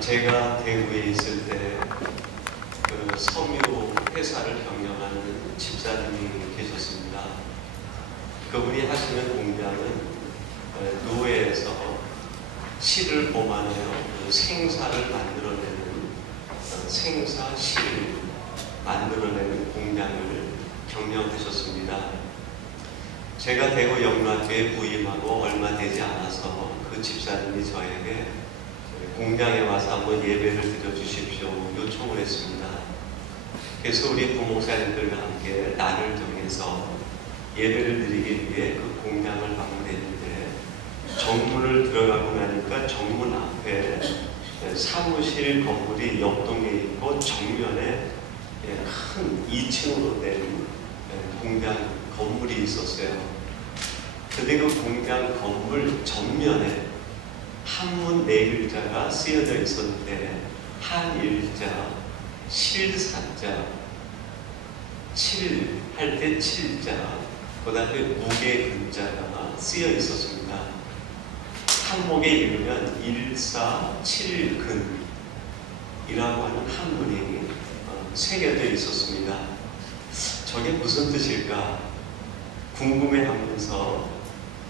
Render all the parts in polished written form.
제가 대구에 있을 때 그 섬유 회사를 경영하는 집사님이 계셨습니다. 그분이 하시는 공장은 노예에서 실을 뽑아내어 생사를 만들어내는 생사실을 만들어내는 공장을 경영하셨습니다. 제가 대구 영락교에 부임하고 얼마 되지 않아서 그 집사님이 저에게 공장에 와서 한번 예배를 드려주십시오 요청을 했습니다. 그래서 우리 부목사님들과 함께 날을 정해서 예배를 드리기 위해 그 공장을 방문했는데 정문을 들어가고 나니까 정문 앞에 사무실 건물이 옆동에 있고 정면에 큰 2층으로 된 공장 건물이 있었어요. 근데 그 공장 건물 전면에 한문 4글자가 쓰여져 있었는데 한일자, 실사자, 칠 할 때 칠자, 그 다음에 무게 글자가 쓰여 있었습니다. 한목에 읽으면 일사칠근이라고 하는 한문이 새겨져 있었습니다. 저게 무슨 뜻일까 궁금해하면서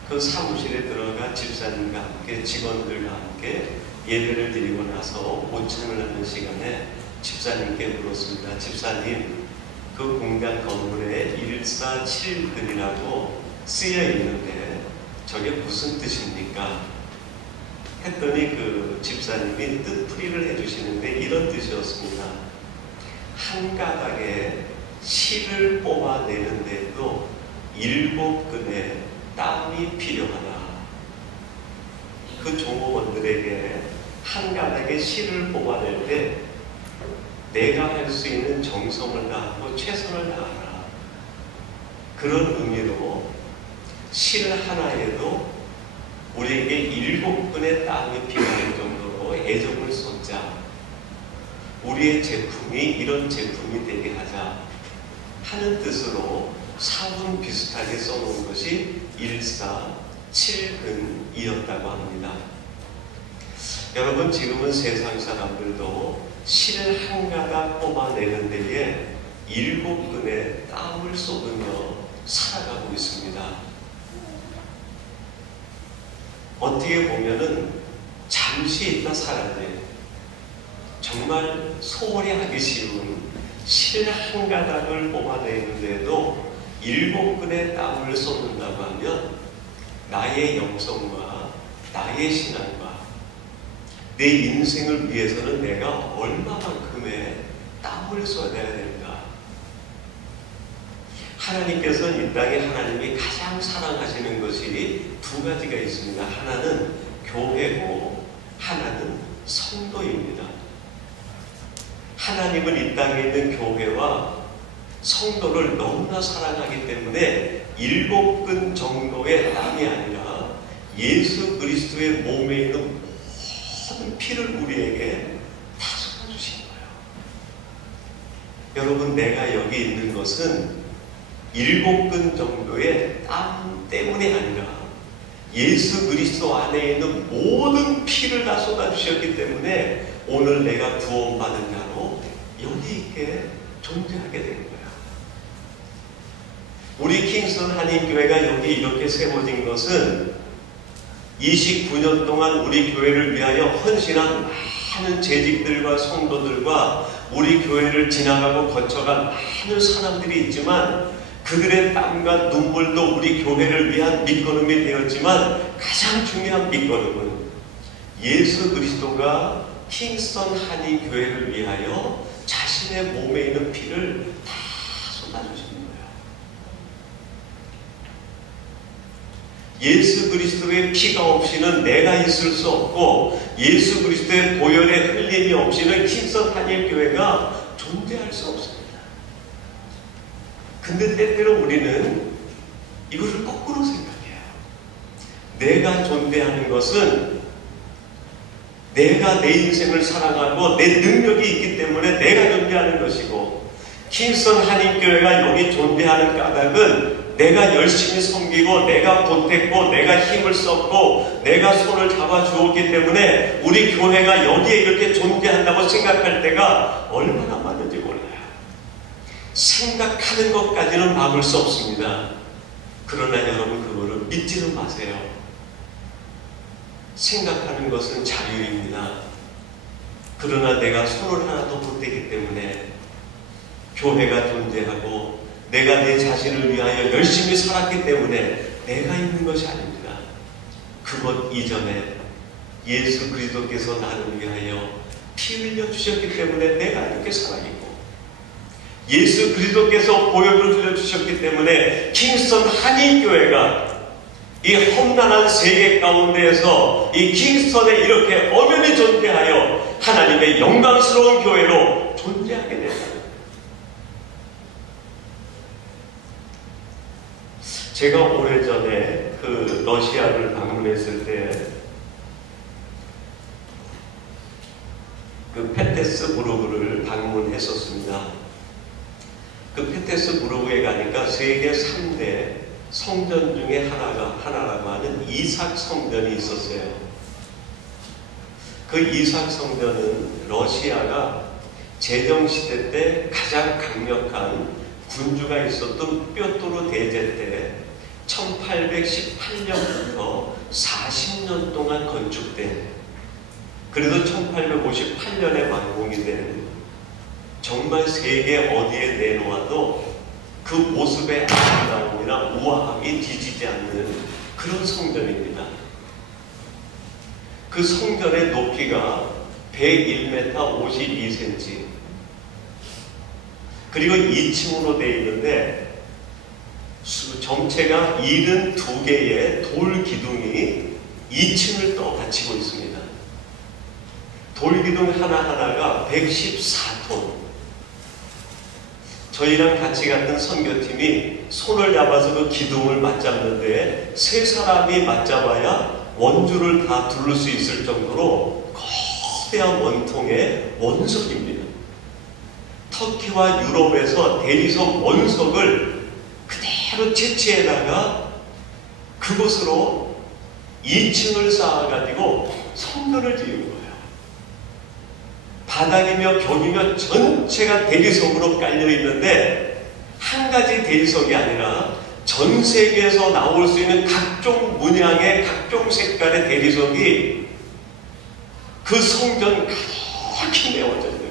그 사무실에 들어가 집사님과 함께 직원들과 함께 예배를 드리고 나서 모창을 하는 시간에 집사님께 물었습니다. 집사님, 그 공장 건물에 147근이라고 쓰여 있는데 저게 무슨 뜻입니까? 했더니 그 집사님이 뜻풀이를 해주시는데 이런 뜻이었습니다. 한 가닥에 실을 뽑아내는데도 7근의 땀이 필요하다. 그 종업원들에게 한 가닥의 실을 뽑아낼 때 내가 할 수 있는 정성을 다하고 최선을 다하라. 그런 의미로 실 하나에도 우리에게 7근의 땀이 필요할 정도로 애정을 쏟자. 우리의 제품이 이런 제품이 되게 하자 하는 뜻으로 사분 비슷하게 써놓은 것이 147근이었다고 합니다. 여러분, 지금은 세상 사람들도 실을 한 가닥 뽑아내는 데에 7근의 땀을 쏟으며 살아가고 있습니다. 어떻게 보면은 잠시 있다 사라지 정말 소홀히 하기 쉬운 실 한 가닥을 뽑아내는데도 7근의 땀을 쏟는다고 하면 나의 영성과 나의 신앙과 내 인생을 위해서는 내가 얼마만큼의 땀을 쏟아야 될까? 하나님께서는 이 땅에 하나님이 가장 사랑하시는 것이 두 가지가 있습니다. 하나는 교회고 하나는 성도입니다. 하나님은 이 땅에 있는 교회와 성도를 너무나 사랑하기 때문에 7근 정도의 땀이 아니라 예수 그리스도의 몸에 있는 모든 피를 우리에게 다 쏟아주신 거예요. 여러분, 내가 여기 있는 것은 7근 정도의 땀 때문이 아니라 예수 그리스도 안에 있는 모든 피를 다 쏟아주셨기 때문에 오늘 내가 구원받은 자로 여기 있게 존재하게 된 거예요. 우리 킹스턴 한인교회가 여기 이렇게 세워진 것은 29년 동안 우리 교회를 위하여 헌신한 많은 재직들과 성도들과 우리 교회를 지나가고 거쳐간 많은 사람들이 있지만 그들의 땀과 눈물도 우리 교회를 위한 밑거름이 되었지만 가장 중요한 밑거름은 예수 그리스도가 킹스턴 한인교회를 위하여 자신의 몸에 있는 피를 다 쏟아주신 거예요. 예수 그리스도의 피가 없이는 내가 있을 수 없고 예수 그리스도의 보혈의 흘림이 없이는 킹스턴 한인교회가 존재할 수 없습니다. 근데 때때로 우리는 이것을 거꾸로 생각해요. 내가 존재하는 것은 내가 내 인생을 살아가고 내 능력이 있기 때문에 내가 존재하는 것이고 킹스턴 한인교회가 여기 존재하는 까닭은 내가 열심히 섬기고 내가 보탰고 내가 힘을 썼고 내가 손을 잡아주었기 때문에 우리 교회가 여기에 이렇게 존재한다고 생각할 때가 얼마나 많은지 몰라요. 생각하는 것까지는 막을 수 없습니다. 그러나 여러분 그거를 믿지는 마세요. 생각하는 것은 자유입니다. 그러나 내가 손을 하나도 보태기 때문에 교회가 존재하고 내가 내 자신을 위하여 열심히 살았기 때문에 내가 있는 것이 아닙니다. 그것 이전에 예수 그리스도께서 나를 위하여 피 흘려 주셨기 때문에 내가 이렇게 살아있고, 예수 그리스도께서 보혈을 흘려 주셨기 때문에 킹스턴 한인교회가 이 험난한 세계 가운데에서 이 킹스턴에 이렇게 엄연히 존재하여 하나님의 영광스러운 교회로 존재하게 된다. 제가 오래전에 그 러시아를 방문했을 때 그 페테스부르크를 방문했었습니다. 그 페테스부르크에 가니까 세계 3대 성전 중에 하나라고 하는 이삭 성전이 있었어요. 그 이삭 성전은 러시아가 제정시대 때 가장 강력한 군주가 있었던 뾰토르 대제 때 1818년부터 40년 동안 건축된, 그래도 1858년에 완공이 된, 정말 세계 어디에 내놓아도 그 모습의 아름다움이나 우아함이 뒤지지 않는 그런 성전입니다. 그 성전의 높이가 101m 52cm, 그리고 2층으로 되어 있는데 전체가 72개의 돌 기둥이 2층을 떠받치고 있습니다. 돌 기둥 하나하나가 114톤. 저희랑 같이 갔던 선교팀이 손을 잡아서 그 기둥을 맞잡는데 3사람이 맞잡아야 원주를 다 두를 수 있을 정도로 거대한 원통의 원석입니다. 터키와 유럽에서 대리석 원석을 그대로 채취해다가 그곳으로 2층을 쌓아가지고 성전을 지은 거예요. 바닥이며 벽이며 전체가 대리석으로 깔려있는데 한 가지 대리석이 아니라 전 세계에서 나올 수 있는 각종 문양의 각종 색깔의 대리석이 그 성전 가득히 메워져 있는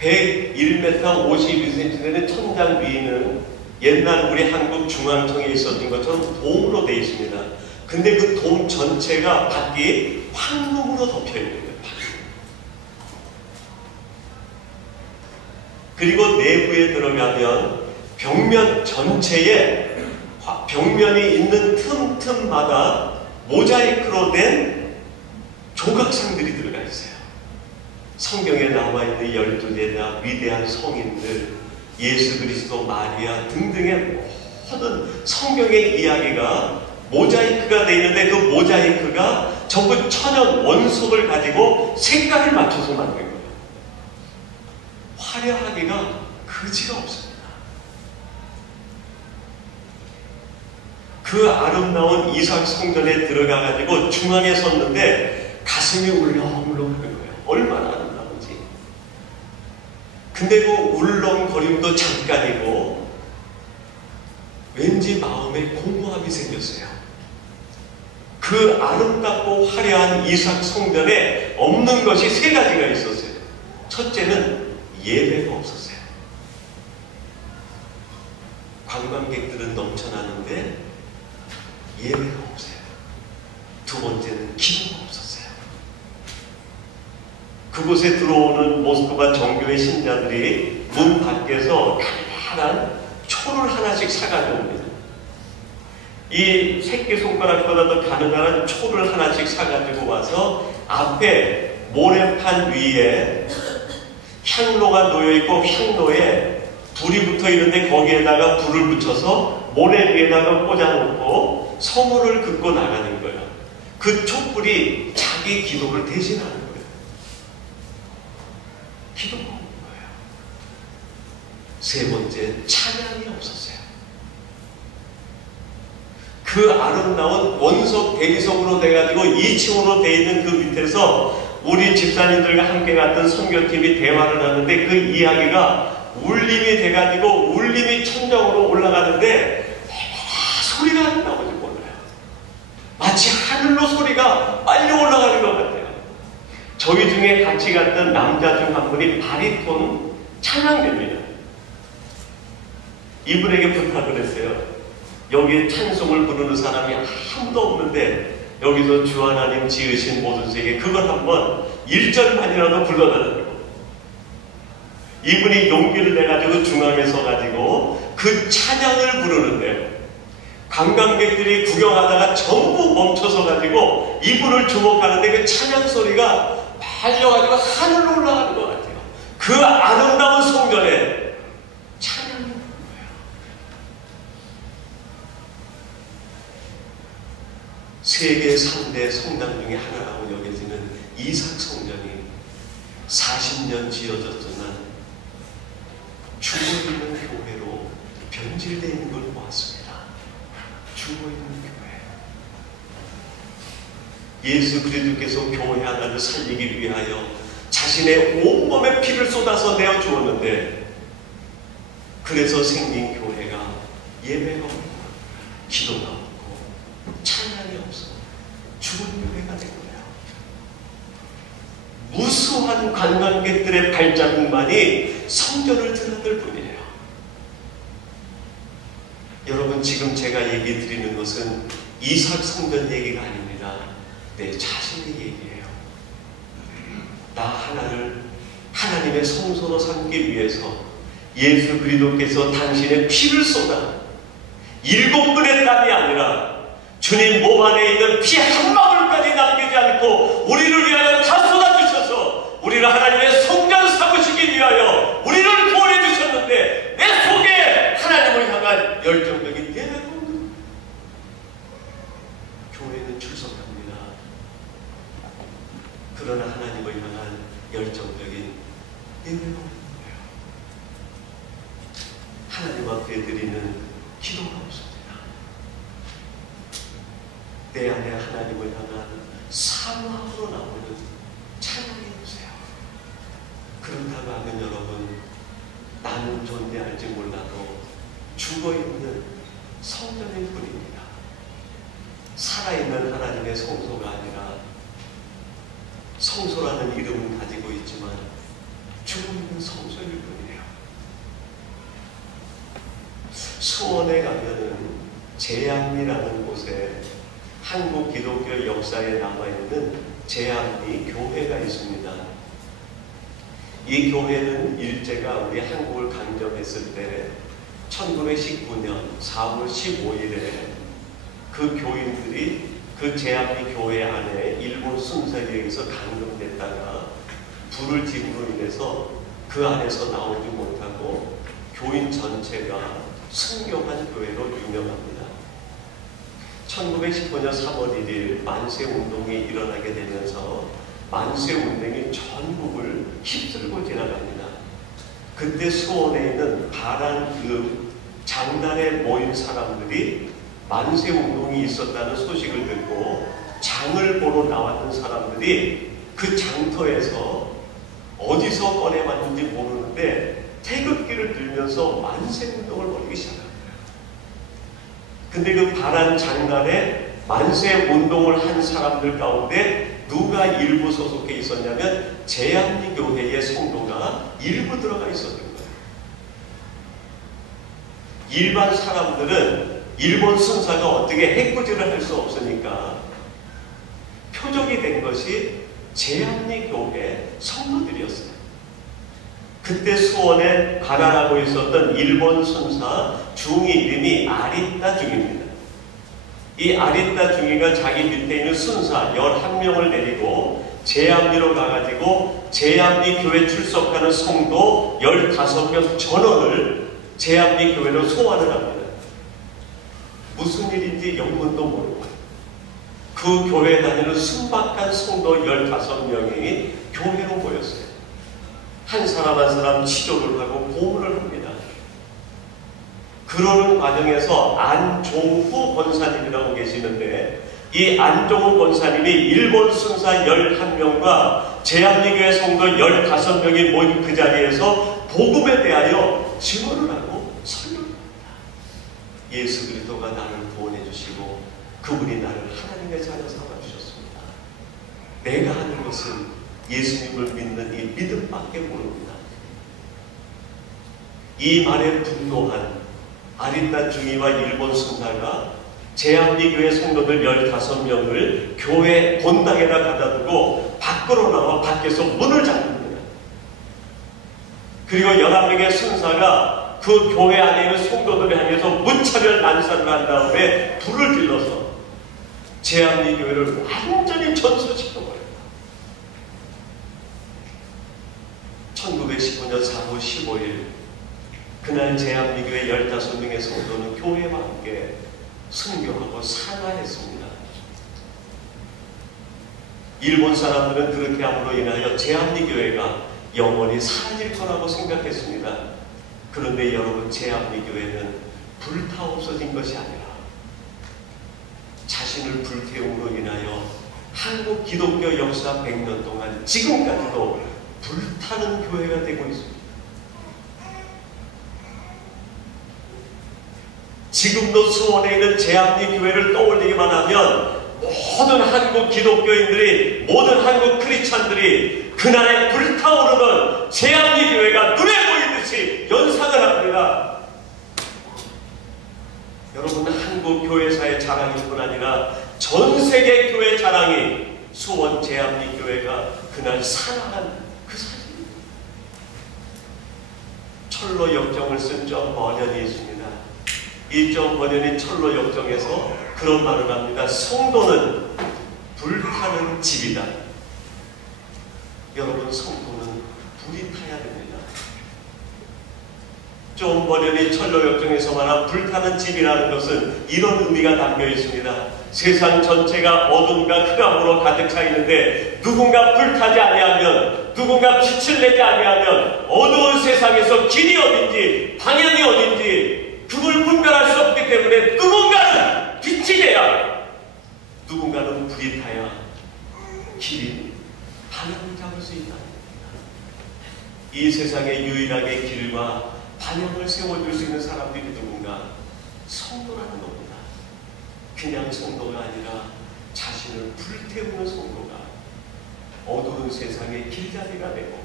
거예요. 101m 52cm 되는 천장 위에는 옛날 우리 한국 중앙청에 있었던 것처럼 돔으로 되어 있습니다. 근데 그 돔 전체가 밖이 황금으로 덮여 있는 거예요. 그리고 내부에 들어가면 벽면 전체에 벽면이 있는 틈틈마다 모자이크로 된 조각상들이 들어가 있어요. 성경에 나와 있는 12제자, 위대한 성인들, 예수 그리스도, 마리아 등등의 모든 성경의 이야기가 모자이크가 되어 있는데 그 모자이크가 전부 천연 원석을 가지고 색깔을 맞춰서 만든 거예요. 화려하기가 그지가 없습니다. 그 아름다운 이삭 성전에 들어가가지고 중앙에 섰는데 가슴이 울렁울렁 하는 거예요. 얼마나 아름다운지. 근데 그 울렁거림도 잠깐이고 왠지 마음에 공허함이 생겼어요. 그 아름답고 화려한 이삭 성전에 없는 것이 3가지가 있었어요. 첫째는 예배가 없었어요. 관광객들은 넘쳐나는데 예배가 없어요. 두 번째는 기도가 없었어요. 그곳에 들어오는 모스크바 정교회 신자들이 문 밖에서 가난한 초를 하나씩 사가지고 옵니다. 이 새끼손가락보다 더 가능한 초를 하나씩 사가지고 와서 앞에 모래판 위에 향로가 놓여있고 향로에 불이 붙어있는데 거기에다가 불을 붙여서 모래 위에다가 꽂아놓고 성호를 긋고 나가는 거예요. 그 촛불이 자기 기도를 대신하는 거예요. 기도가 없는 거예요. 세 번째, 찬양이 없었어요. 그 아름다운 원석 대리석으로 돼가지고 2층으로 돼 있는 그 밑에서 우리 집사님들과 함께 갔던 선교팀이 대화를 하는데 그 이야기가 울림이 돼가지고 울림이 천장으로 올라가는데 소리가 안 나오지 몰라요. 마치 하늘로 소리가 빨리 올라가는 것 같아요. 저희 중에 같이 갔던 남자 중 한 분이 바리톤 찬양대입니다. 이분에게 부탁을 했어요. 여기에 찬송을 부르는 사람이 아무도 없는데 여기서 주 하나님 지으신 모든 세계 그걸 한번 1절만이라도 불러달라고. 이분이 용기를 내가지고 중앙에 서가지고 그 찬양을 부르는데요. 관광객들이 구경하다가 전부 멈춰서가지고 이분을 주목하는데 그 찬양 소리가 달려가지고 하늘로 올라가는 것 같아요. 그 아름다운 성전에 찬양이 부른 거예요. 세계 3대 성당 중에 하나라고 여겨지는 이삭 성전이 40년 지어졌지만 죽어있는 교회로 변질되어 있는 걸 보았습니다. 죽어있는 교회. 예수 그리스도께서 교회 하나를 살리기 위하여 자신의 온몸에 피를 쏟아서 내어 주었는데 그래서 생긴 교회가 예배가 없고 기도가 없고 찬양이 없어 죽은 교회가 된 거예요. 무수한 관광객들의 발자국만이 성전을 드나들 뿐이에요. 여러분 지금 제가 얘기 드리는 것은 이삭 성전 얘기가 아닙니다. 내 자신의 얘기예요. 나 하나를 하나님의 성소로 삼기 위해서 예수 그리스도께서 당신의 피를 쏟아 7분의 땀이 아니라 주님 몸 안에 있는 피 한 방울까지 남기지 않고 우리를 위하여 다 쏟아주셔서 우리를 하나님의 성전 삼으시기 위하여 우리를 구원해 주셨는데 내 속에 하나님을 향한 열정적인 예배가 없는 거예요. 교회는 출석합니다. 그러나 하나님을 향한 열정적인 예배가 없는 거예요. 하나님 앞에 드리는 기도가 없습니다. 내 안에 하나님을 향한 사모함으로 나오는 찬양이 없어요. 그렇다고 하면 여러분 나는 존재할지 몰라도 죽어있는 성전일 뿐입니다. 살아있는 하나님의 성소가 아니라 성소라는 이름은 가지고 있지만 죽어있는 성소일 뿐이에요. 수원에 가면은 제암리라는 곳에 한국 기독교 역사에 남아있는 제암리 교회가 있습니다. 이 교회는 일제가 우리 한국을 강점했을 때 1919년 4월 15일에 그 교인들이 그 제암리 교회 안에 일본 순사에 의해서 감금됐다가 불을 지름으로 인해서 그 안에서 나오지 못하고 교인 전체가 순교한 교회로 유명합니다. 1915년 3월 1일 만세운동이 일어나게 되면서 만세운동이 전국을 휩쓸고 지나갑니다. 그때 수원에 있는 바란 그 장단에 모인 사람들이 만세운동이 있었다는 소식을 듣고 장을 보러 나왔던 사람들이 그 장터에서 어디서 꺼내왔는지 모르는데 태극기를 들면서 만세운동을 벌이기 시작합니다. 근데 그 바란 장단에 만세운동을 한 사람들 가운데 누가 일부 소속해 있었냐면 제암리 교회의 성도가 일부 들어가 있었던 거예요. 일반 사람들은 일본 순사가 어떻게 해코지를 할 수 없으니까 표적이 된 것이 제암리 교회 성도들이었어요. 그때 수원에 가난하고 있었던 일본 순사 중위 이름이 아리타 중입니다. 이 아리타 중위가 자기 밑에 있는 순사 11명을 데리고 제암리로 가가지고 제암리 교회 출석하는 성도 15명 전원을 제암리 교회로 소환을 합니다. 무슨 일인지 영문도 모르고 그 교회에 다니는 순박한 성도 15명이 교회로 모였어요. 한 사람 한 사람 치조를 하고 고문을 합니다. 그러는 과정에서 안종후 권사님이라고 계시는데, 이 안종후 권사님이 일본 순사 11명과 제암리교회 성도 15명이 모인 그 자리에서 복음에 대하여 증언을 하고 설명합니다. 예수 그리스도가 나를 구원해 주시고 그분이 나를 하나님의 자녀 삼아 주셨습니다. 내가 하는 것은 예수님을 믿는 이 믿음밖에 모릅니다. 이 말에 분노한 아린다 중위와 일본 순사가 제암리교회 성도들 15명을 교회 본당에다 가다 두고 밖으로 나와 밖에서 문을 잠깁니다. 그리고 11명의 순사가 그 교회 안에 있는 성도들을 향해서 무차별 난사를 한 다음에 불을 질러서 제암리교회를 완전히 전소시켜버립니다. 1915년 4월 15일 그날 제암리교회 15명의 성도는 교회와 함께 순교하고 산화했습니다. 일본 사람들은 그렇게 함으로 인하여 제암리교회가 영원히 사라질 거라고 생각했습니다. 그런데 여러분, 제암리교회는 불타 없어진 것이 아니라 자신을 불태움으로 인하여 한국 기독교 역사 100년 동안 지금까지도 불타는 교회가 되고 있습니다. 지금도 수원에 있는 제암리교회를 떠올리기만 하면 모든 한국 기독교인들이, 모든 한국 크리스찬들이 그날에 불타오르는 제암리교회가 눈에 보이듯이 연상을 합니다. 여러분, 한국 교회사의 자랑일 뿐 아니라 전 세계 교회 자랑이 수원 제암리교회가 그날 산화한 그 사진입니다. 철로 역정을 쓴 점 번연이 있습니다. 이 점 번연이 철로 역정에서 그런 말을 합니다. 성도는 불타는 집이다. 여러분, 성도는 불이 타야 됩니다. 좀 번연이 철로 역정에서 말한 불타는 집이라는 것은 이런 의미가 담겨 있습니다. 세상 전체가 어둠과 흑암으로 가득 차 있는데 누군가 불타지 아니하면, 누군가 빛을 내지 아니하면 어두운 세상에서 길이 어딘지 방향이 어딘지 그걸 분별할 수 없기 때문에 누군가는 빛이 돼야, 누군가는 불이 타야 길이 방향을 잡을 수 있다. 이 세상에 유일하게 길과 방향을 세워줄 수 있는 사람들이 누군가? 성도라는 겁니다. 그냥 성도가 아니라 자신을 불태우는 성도가 어두운 세상의 길잡이가 되고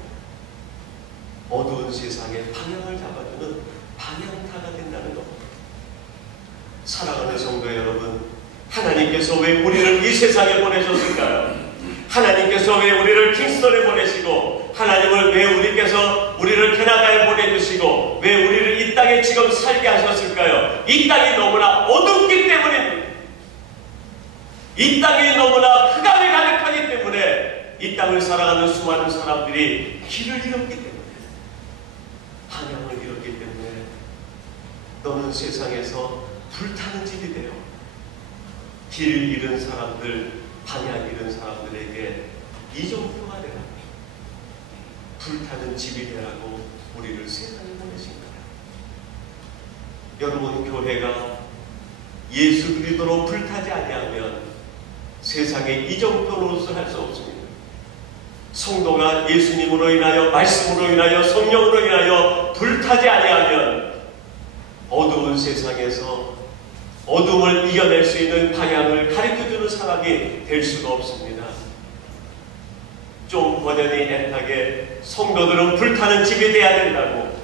어두운 세상의 방향을 잡아주는 방향타가 된다는 겁니다. 사랑하는 성도 여러분, 하나님께서 왜 우리를 이 세상에 보내셨을까요? 하나님께서 왜 우리를 킹스턴에 보내시고, 하나님을 왜 우리를 캐나다에 보내주시고, 왜 우리를 이 땅에 지금 살게 하셨을까요? 이 땅이 너무나 어둡기 때문입니다. 이 땅이 너무나 흑암이 가득하기 때문에 이 땅을 살아가는 수많은 사람들이 길을 잃었기 때문에, 방향을 잃었기 때문에 너는 세상에서 불타는 집이 되어 길 잃은 사람들, 방향 잃은 사람들에게 이정표가 되라. 불타는 집이 되라고 우리를 세상에 보내신 거예요. 여러분, 교회가 예수 그리스도로 불타지 아니하면 세상에 이정표 노릇을 할 수 없습니다. 성도가 예수님으로 인하여, 말씀으로 인하여, 성령으로 인하여 불타지 아니하면 어두운 세상에서 어둠을 이겨낼 수 있는 방향을 가르쳐주는 사람이 될 수가 없습니다. 좀 번연히 애타게 성도들은 불타는 집이 되어야 된다고,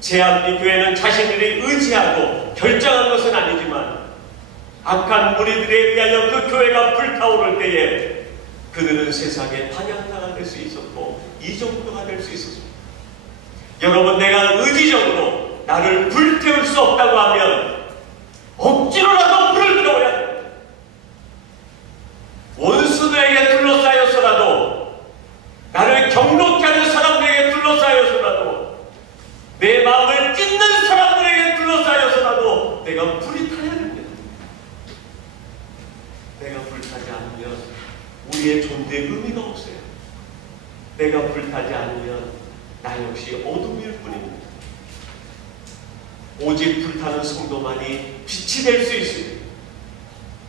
제암리교회는 자신들이 의지하고 결정한 것은 아니지만 악한 무리들에 의하여 그 교회가 불타오를 때에 그들은 세상의 방향타가 될 수 있었고 이정표가 될 수 있었습니다. 여러분, 내가 의지적으로 나를 불태울 수 없다고 하면 억지로라도 불을 태워야 됩니다. 원수들에게 둘러싸여서라도, 나를 경록케 하는 사람들에게 둘러싸여서라도, 내 마음을 찢는 사람들에게 둘러싸여서라도 내가 불이 타야 됩니다. 내가 불타지 않으면 우리의 존재의 의미가 없어요. 내가 불타지 않으면 나 역시 어둠일 뿐입니다. 오직 불타는 성도만이 빛이 될 수 있습니다.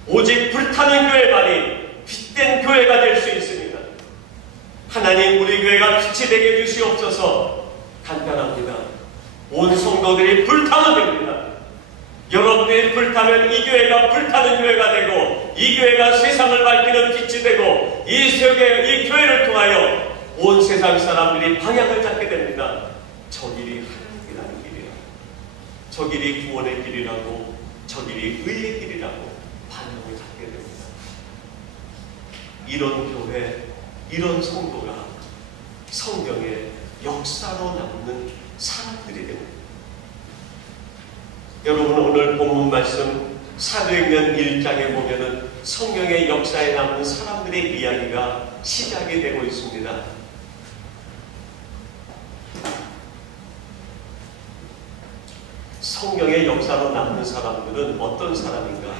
오직 불타는 교회만이 빛된 교회가 될 수 있습니다. 하나님, 우리 교회가 빛이 되게 해주시옵소서. 간단합니다. 온 성도들이 불타면 됩니다. 여러분들이 불타면 이 교회가 불타는 교회가 되고, 이 교회가 세상을 밝히는 빛이 되고, 이 교회를 통하여 온 세상 사람들이 방향을 잡게 됩니다. 저 길이 하나님이라는 길이라, 저 길이 구원의 길이라고, 저 길이 의의 길이라고 방향을 잡게 됩니다. 이런 교회, 이런 성도가 성경의 역사로 남는 사람들이 됩니다. 여러분, 오늘 본문 말씀 사도행전 1장에 보면은 성경의 역사에 남는 사람들의 이야기가 시작이 되고 있습니다. 성경의 역사로 남는 사람들은 어떤 사람인가?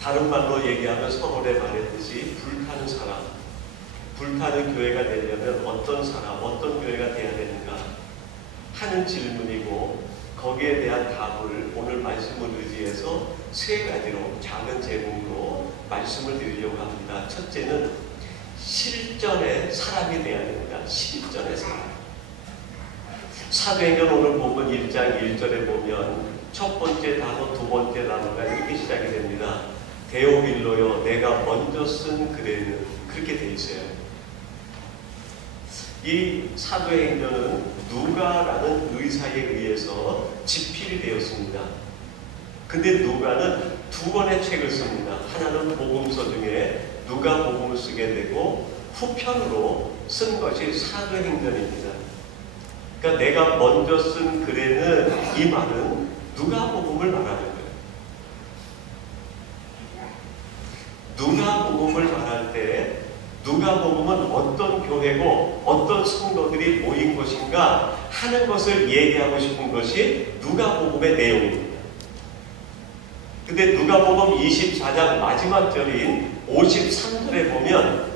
다른 말로 얘기하면 서론에 말했듯이 불타는 사람, 불타는 교회가 되려면 어떤 사람, 어떤 교회가 되어야 되는가 하는 질문이고, 거기에 대한 답을 오늘 말씀을 의지해서 세 가지로 작은 제목으로 말씀을 드리려고 합니다. 첫째는 실전의 사람이 되어야 됩니다. 실전의 사람. 사도행전 오늘 보면 1장 1절에 보면 첫 번째 단어, 두 번째 단어가 이렇게 시작이 됩니다. 데오빌로요, 내가 먼저 쓴 글에는, 그렇게 돼 있어요. 이 사도행전은 누가라는 의사에 의해서 집필이 되었습니다. 근데 누가는 두 권의 책을 씁니다. 하나는 복음서 중에 누가복음을 쓰게 되고, 후편으로 쓴 것이 사도행전입니다. 그러니까 내가 먼저 쓴 글에는, 이 말은 누가복음을 말하는 거예요. 누가복음을 말할 때 누가복음은 어떤 교회고 어떤 성도들이 모인 것인가 하는 것을 얘기하고 싶은 것이 누가복음의 내용입니다. 근데 누가복음 24장 마지막 절인 53절에 보면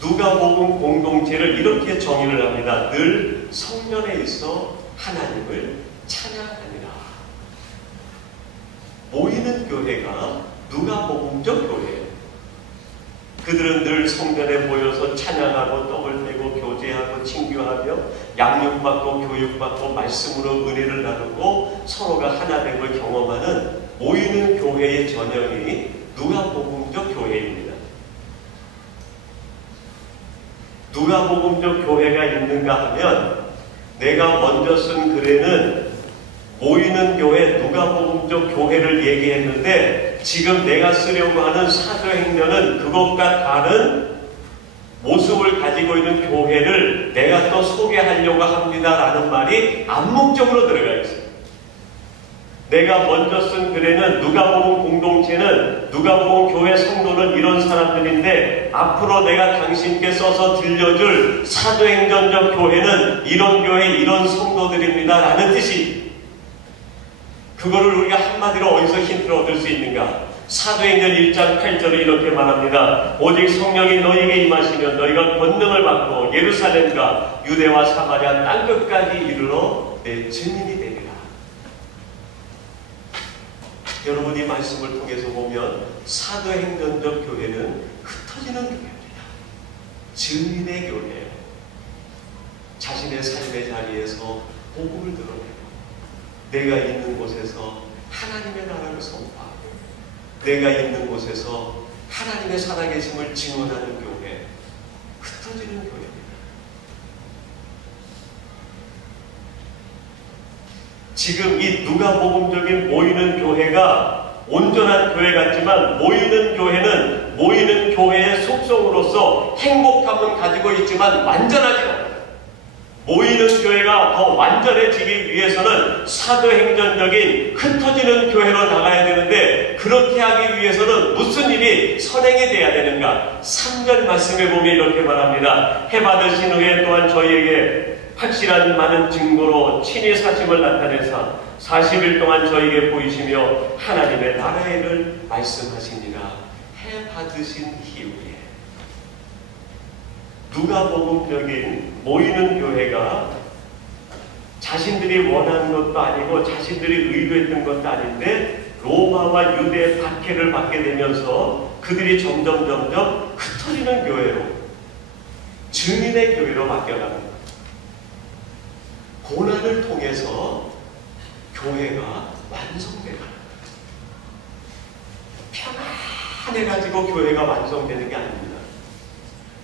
누가복음 공동체를 이렇게 정의를 합니다. 늘 성전에 있어 하나님을 찬양하니라. 모이는 교회가 누가복음적 교회예요. 그들은 늘 성전에 모여서 찬양하고 떡을 떼고 교제하고 친교하며 양육받고 교육받고 말씀으로 은혜를 나누고 서로가 하나 된 걸 경험하는 모이는 교회의 전형이 누가복음적 교회입니다. 누가복음적 교회가 있는가 하면, 내가 먼저 쓴 글에는 모이는 교회, 누가복음적 교회를 얘기했는데, 지금 내가 쓰려고 하는 사도행전은 그것과 다른 모습을 가지고 있는 교회를 내가 또 소개하려고 합니다라는 말이 암묵적으로 들어가 있어요. 내가 먼저 쓴 글에는 누가복음 공동체는, 누가복음 교회 성도는 이런 사람들인데, 앞으로 내가 당신께 써서 들려줄 사도행전적 교회는 이런 교회, 이런 성도들입니다 라는 뜻이, 그거를 우리가 한마디로 어디서 힌트를 얻을 수 있는가? 사도행전 1장 8절에 이렇게 말합니다. 오직 성령이 너희에게 임하시면 너희가 권능을 받고 예루살렘과 유대와 사마리아 땅끝까지 이르러 내 증인이 되리라. 여러분, 이 말씀을 통해서 보면 사도행전적 교회는 흩어지는 교회입니다. 증인의 교회예요. 자신의 삶의 자리에서 복음을 드러내고, 내가 있는 곳에서 하나님의 나라를 선포하고, 내가 있는 곳에서 하나님의 살아계심을 증언하는 교회, 흩어지는 교회입니다. 지금 이 누가복음적인 모이는 교회가 온전한 교회 같지만, 모이는 교회는 모이는 교회의 속성으로서 행복함은 가지고 있지만 완전하지 않아요. 모이는 교회가 더 완전해지기 위해서는 사도행전적인 흩어지는 교회로 나가야 되는데, 그렇게 하기 위해서는 무슨 일이 선행이 돼야 되는가? 3절 말씀에 보면 이렇게 말합니다. 해받으신 후에 또한 저희에게 확실한 많은 증거로 친히 사심을 나타내사 40일 동안 저희에게 보이시며 하나님의 나라의 일을 말씀하시니라. 해받으신 이후에 누가복음적인 모이는 교회가 자신들이 원하는 것도 아니고 자신들이 의도했던 것도 아닌데 로마와 유대의 박해를 받게 되면서 그들이 점점 흩어지는 교회로, 증인의 교회로 바뀌어가는 거예요. 고난을 통해서 교회가 완성되는 거예요. 편안해가지고 교회가 완성되는 게 아닙니다.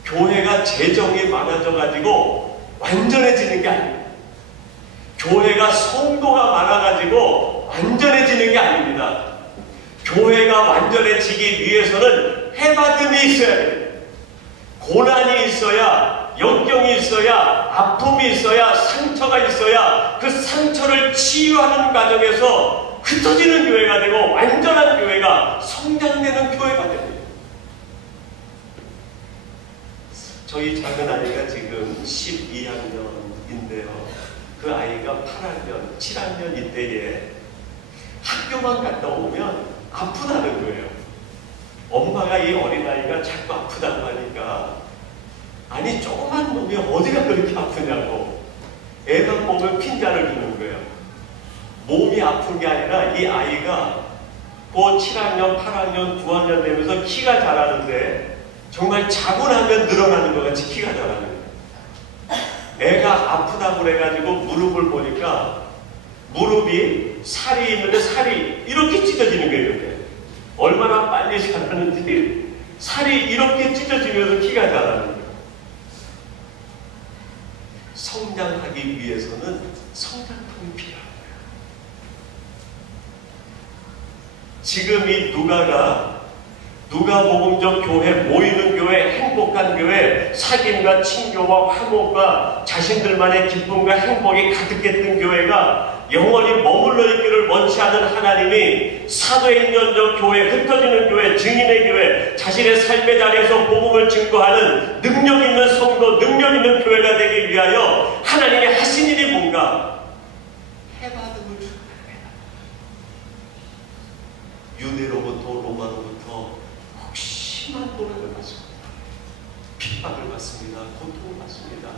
교회가 재정이 많아져가지고 완전해지는 게 아닙니다. 교회가 성도가 많아가지고 완전해지는 게 아닙니다. 교회가 완전해지기 위해서는 해받음이 있어야 돼요. 고난이 있어야, 역경이 있어야, 아픔이 있어야, 상처가 있어야 그 상처를 치유하는 과정에서 흩어지는 교회가 되고 완전한 교회가 성장되는 교회가 됩니다. 저희 작은 아이가 지금 12학년인데요. 그 아이가 8학년, 7학년 이때에 학교만 갔다 오면 아프다는 거예요. 엄마가 이 어린아이가 자꾸 아프다고 하니까 아니 조그만 놈이 어디가 그렇게 아프냐고 애가 보면 핀잔을 주는 거예요. 몸이 아픈 게 아니라 이 아이가 그 7학년, 8학년, 9학년 되면서 키가 자라는데 정말 자고 나면 늘어나는 것 같이 키가 자라는 거예요. 애가 아프다고 그래가지고 무릎을 보니까 무릎이 살이 있는데 살이 이렇게 찢어지는 거예요. 이렇게. 얼마나 빨리 자라는지 살이 이렇게 찢어지면서 키가 자라는 거예요. 성장하기 위해서는 성장통이 필요한 거예요. 지금 이 누가복음적 교회, 모이는 교회, 행복한 교회, 사귐과 친교와 화목과 자신들만의 기쁨과 행복이 가득했던 교회가 영원히 머물러 있기를 원치 않은 하나님이 사도행전적 교회, 흩어지는 교회, 증인의 교회, 자신의 삶의 자리에서 복음을 증거하는 능력 있는 성도, 능력 있는 교회가 되기 위하여 하나님이 하신 일이 뭔가? 해받음을 주는 거예요. 유대로부터 로마로부터 심한 고난을 받습니다. 핍박을 받습니다. 고통을 받습니다.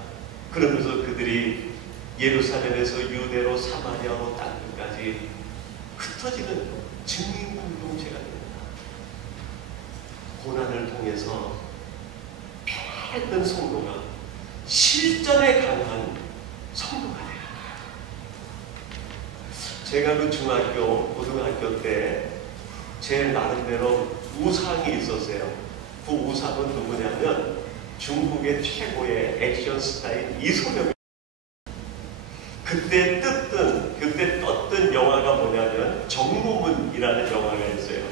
그러면서 그들이 예루살렘에서 유대로 사마리아로 땅끝까지 흩어지는 증인 공동체가 됩니다. 고난을 통해서 편했던 성도가 실전에 강한 성도가 돼요. 제가 그 중학교, 고등학교 때 제 나름대로 우상이 있었어요. 그 우상은 누구냐면 중국의 최고의 액션 스타인 이소룡. 그때 떴던 영화가 뭐냐면 정무문이라는 영화가 있어요.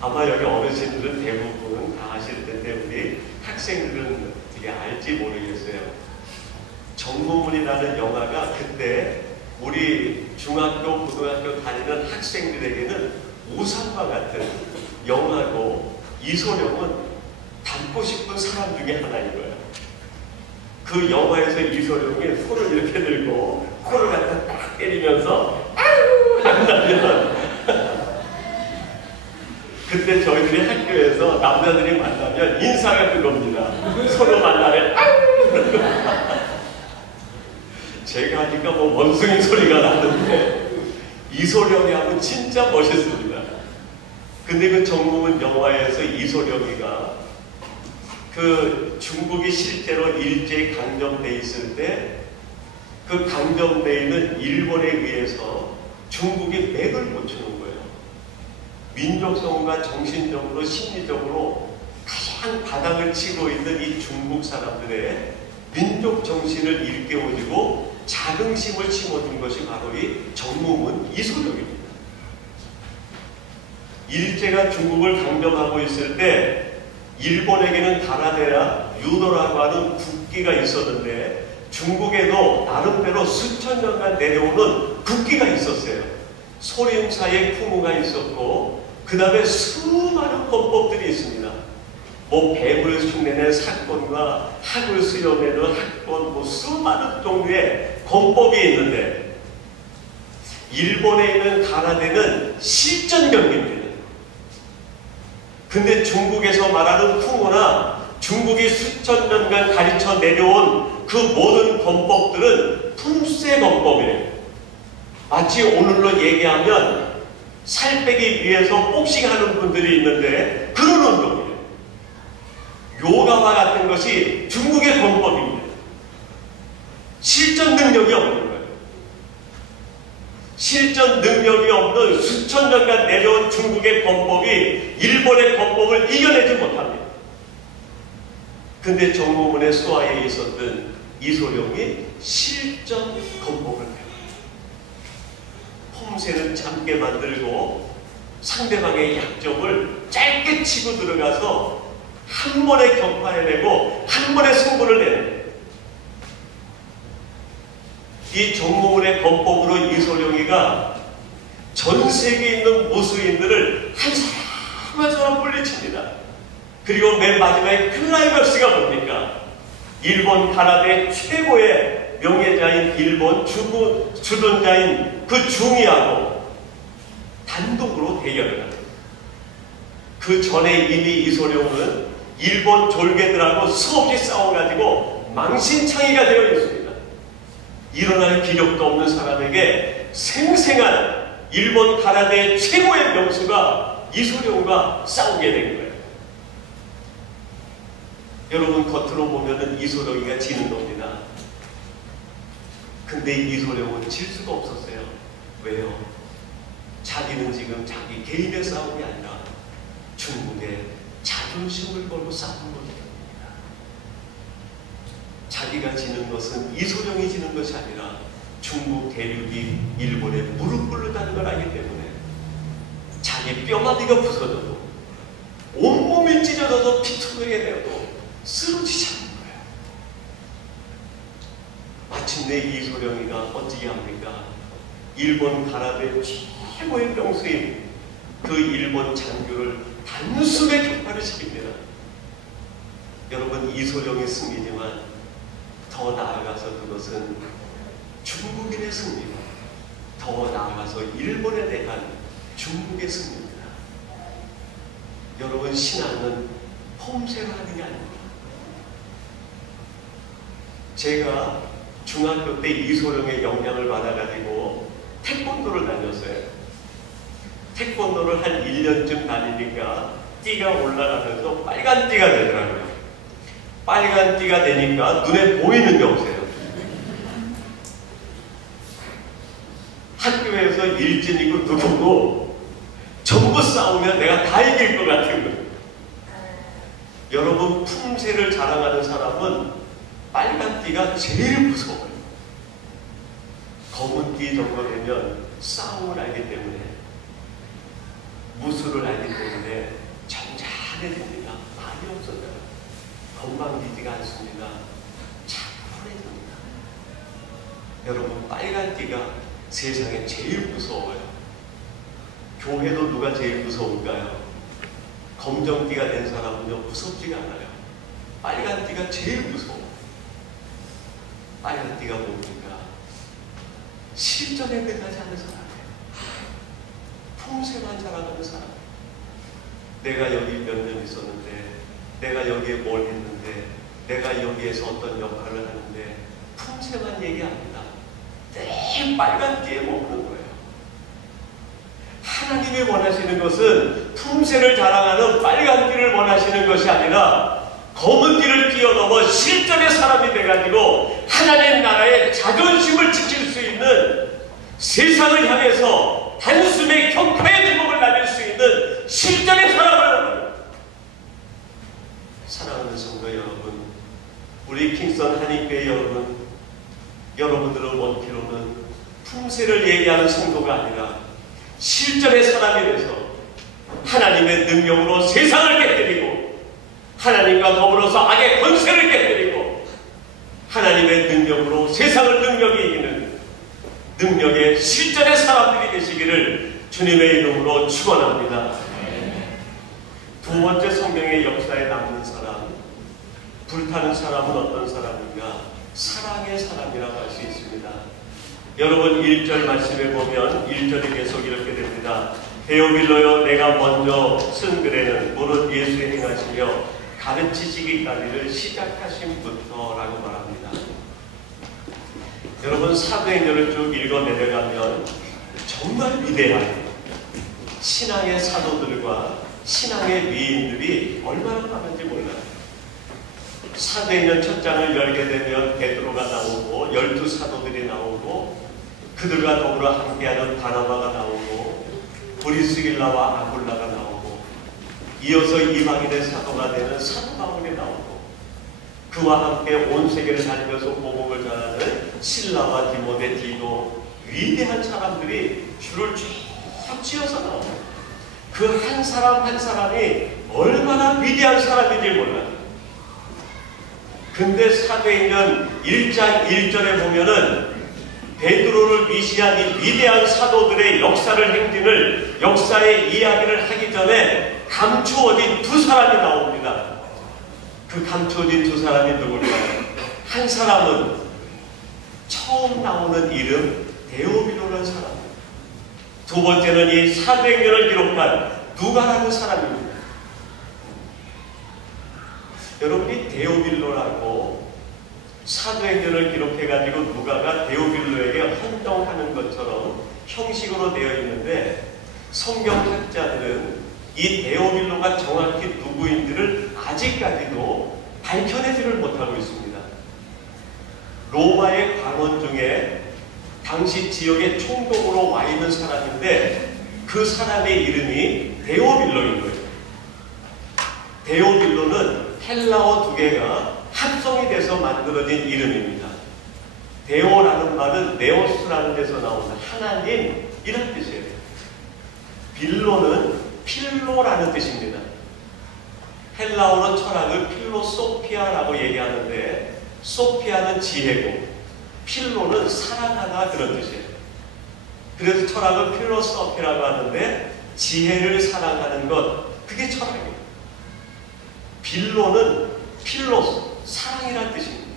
아마 여기 어르신들은 대부분 다 아실 텐데 우리 학생들은 되게 알지 모르겠어요. 정무문이라는 영화가 그때 우리 중학교, 고등학교 다니는 학생들에게는 우상과 같은 영화고 이소룡은 닮고 싶은 사람 중에 하나인 거예요. 그 영화에서 이소룡이 손을 이렇게 들고 코를 갖다 딱 때리면서 아유 한다면 그때 저희들이 학교에서 남자들이 만나면 인사가 그겁니다. 서로 만나면 아유 제가 하니까 뭐 원숭이 소리가 나는데 이소룡이 하면 진짜 멋있습니다. 근데 그 정무문 영화에서 이소룡이가 그 중국이 실제로 일제에 강점돼 있을 때 그 강점돼 있는 일본에 의해서 중국이 맥을 못 추는 거예요. 민족성과 정신적으로 심리적으로 가장 바닥을 치고 있는 이 중국 사람들의 민족 정신을 일깨워주고 자긍심을 심어준 것이 바로 이 정무문 이소룡입니다. 일제가 중국을 강점하고 있을 때 일본에게는 가나데라 유도라고 하는 국기가 있었는데 중국에도 나름대로 수천 년간 내려오는 국기가 있었어요. 소림사의 풍우가 있었고 그 다음에 수많은 헌법들이 있습니다. 뭐 뱀을 흉내낸 사건과 학을 수여내는 학권, 뭐 수많은 종류의 헌법이 있는데 일본에 있는 가나데는 실전 경기입니다. 근데 중국에서 말하는 풍우나 중국 중국이 수천 년간 가르쳐 내려온 그 모든 범법들은 품새 범법이에요. 마치 오늘로 얘기하면 살 빼기 위해서 복싱하는 분들이 있는데 그런 운동이에요. 요가와 같은 것이 중국의 범법입니다. 실전 능력이 없는 거예요. 실전 능력이 없는 수천 년간 내려온 중국의 범법이 일본의 범법을 이겨내지 못합니다. 근데 정보문의 수하에 있었던 이소룡이 실전 범법을 배워요. 폼새는 짧게 만들고 상대방의 약점을 짧게 치고 들어가서 한 번에 격파해내고 한 번에 승부를 내는 이 정보문의 범법으로 이소룡이가 전 세계에 있는 무수인들을 한 사람 한 사람 물리칩니다. 그리고 맨 마지막에 클라이맥스가 뭡니까? 일본 가나대 최고의 명예자인 일본 주둔자인 그 중이하고 단독으로 대결을 합니다. 그 전에 이미 이소룡은 일본 졸개들하고 수없이 싸워가지고 망신창이가 되어 있습니다. 일어날 기력도 없는 사람에게 생생한 일본 가나대 최고의 명수가 이소룡과 싸우게 된 거예요. 여러분 겉으로 보면은 이소룡이가 지는 겁니다. 근데 이소룡은 질 수가 없었어요. 왜요? 자기는 지금 자기 개인의 싸움이 아니라 중국의 자존심을 걸고 싸우는 거기 때문입니다. 자기가 지는 것은 이소룡이 지는 것이 아니라 중국 대륙이 일본에 무릎 꿇는다는 걸 알기 때문에 자기 뼈마디가 부서져도 온몸이 찢어져서 피투성이게 되어도 쓰러지지 않는 거예요. 마침내 이소룡이가 어찌게 합니까? 일본 가나대 최고의 명수인 그 일본 장교를 단숨에 격파를 시킵니다. 여러분 이소룡의 승리지만 더 나아가서 그것은 중국인의 승리고 더 나아가서 일본에 대한 중국의 승리입니다. 여러분 신앙은 폼새로 하는 게 아닙니다. 제가 중학교 때 이소룡의 영향을 받아가지고 태권도를 다녔어요. 태권도를 한 1년쯤 다니니까 띠가 올라가면서 빨간 띠가 되더라고요. 빨간 띠가 되니까 눈에 보이는 게 없어요. 학교에서 일진이고 누구고 전부 싸우면 내가 다 이길 것 같은 거예요. 여러분 품새를 자랑하는 사람은 빨간 띠가 제일 무서워요. 검은 띠 정도 되면 싸움을 알기 때문에 무술을 알기 때문에 잔잔해집니다. 말이 없어져요. 건방지지가 않습니다. 차분해집니다. 여러분 빨간 띠가 세상에 제일 무서워요. 교회도 누가 제일 무서울까요? 검정띠가 된 사람은요 무섭지가 않아요. 빨간 띠가 제일 무서워요. 빨간 띠가 뭡니까? 실전에 끝나지 않는 사람이에요. 품새만 자라가는 사람. 내가 여기 몇 년 있었는데, 내가 여기에 뭘 했는데, 내가 여기에서 어떤 역할을 하는데 품새만 얘기합니다. 늘 빨간 띠에 머무는 거예요. 하나님이 원하시는 것은 품새를 자랑하는 빨간 띠를 원하시는 것이 아니라 검은 띠를 뛰어넘어 실전의 사람이 돼가지고 하나님 나라의 자존심을 지킬 수 있는, 세상을 향해서 단숨에 격파의 주먹을 날릴 수 있는 실전의 사람을 원합니다. 사랑하는 성도 여러분, 우리 킹선 한인교회 여러분, 여러분들을 원피로는 품새를 얘기하는 성도가 아니라 실전의 사람이 돼서 하나님의 능력으로 세상을 깨뜨리고 하나님과 더불어서 악의 권세를 깨뜨리고 하나님의 능력으로 세상을 능력이 이기는 능력의 실전의 사람들이 되시기를 주님의 이름으로 축원합니다. 두 번째 성경의 역사에 남는 사람, 불타는 사람은 어떤 사람인가? 사랑의 사람이라고 할 수 있습니다. 여러분 1절 말씀에 보면 1절이 계속 이렇게 됩니다. 데오빌로여, 내가 먼저 쓴 글에는 무릇 예수의 행하시며 가르치시기까지를 시작하심부터라고 말합니다. 여러분, 사도행전을 쭉 읽어 내려가면 정말 위대한 신앙의 사도들과 신앙의 위인들이 얼마나 많은지 몰라요. 사도행전 첫 장을 열게 되면 베드로가 나오고 12사도들이 나오고 그들과 더불어 함께하는 바나바가 나오고 브리스길라와 아굴라가 나오고 이어서 이방인의 사도가 되는 사도 바울이 나오고 그와 함께 온 세계를 다니면서 복음을 전하는 실라와 디모데, 디도 위대한 사람들이 줄을 쭉 지어서 나옵니다. 그 한 사람 한 사람이 얼마나 위대한 사람인지 몰라요. 근데 사도행전 1장 1절에 보면은 베드로를 위시한 이 위대한 사도들의 역사를 행진을 역사의 이야기를 하기 전에 감추어진 두 사람이 나옵니다. 그 감추어진 두 사람이 누굴까요? 한 사람은 처음 나오는 이름 데오빌로라는 사람. 두 번째는 이 사도행전을 기록한 누가라는 사람입니다. 여러분이 데오빌로라고 사도행전을 기록해가지고 누가가 데오빌로에게 헌정하는 것처럼 형식으로 되어 있는데 성경학자들은 이 데오빌로가 정확히 누구인지를 아직까지도 밝혀내지를 못하고 있습니다. 로마의 관원 중에 당시 지역의 총독으로 와 있는 사람인데 그 사람의 이름이 데오빌로인 거예요. 데오빌로는 헬라어 두 개가 합성이 돼서 만들어진 이름입니다. 데오라는 말은 네오스라는 데서 나오는 하나님 이런 뜻이에요. 빌로는 필로라는 뜻입니다. 헬라어로 철학을 필로소피아라고 얘기하는데 소피아는 지혜고 필로는 사랑하다 그런 뜻이에요. 그래서 철학을 필로소피라고 하는데 지혜를 사랑하는 것 그게 철학입니다. 빌로는 필로스 사랑이라는 뜻입니다.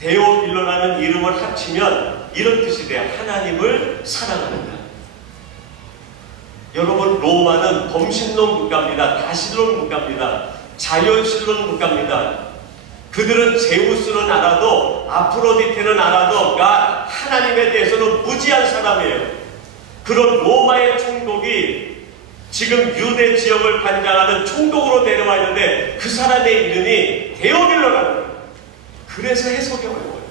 데오빌로라는 이름을 합치면 이런 뜻이 돼요. 하나님을 사랑하는다. 여러분, 로마는 범신론 국가입니다. 다신론 국가입니다. 자연신론 국가입니다. 그들은 제우스는 알아도 아프로디테는 알아도 하나님에 대해서는 무지한 사람이에요. 그런 로마의 총독이 지금 유대 지역을 관장하는 총독으로 데려와 있는데 그 사람의 이름이 데오빌로라는 거예요. 그래서 해석이 어려워요.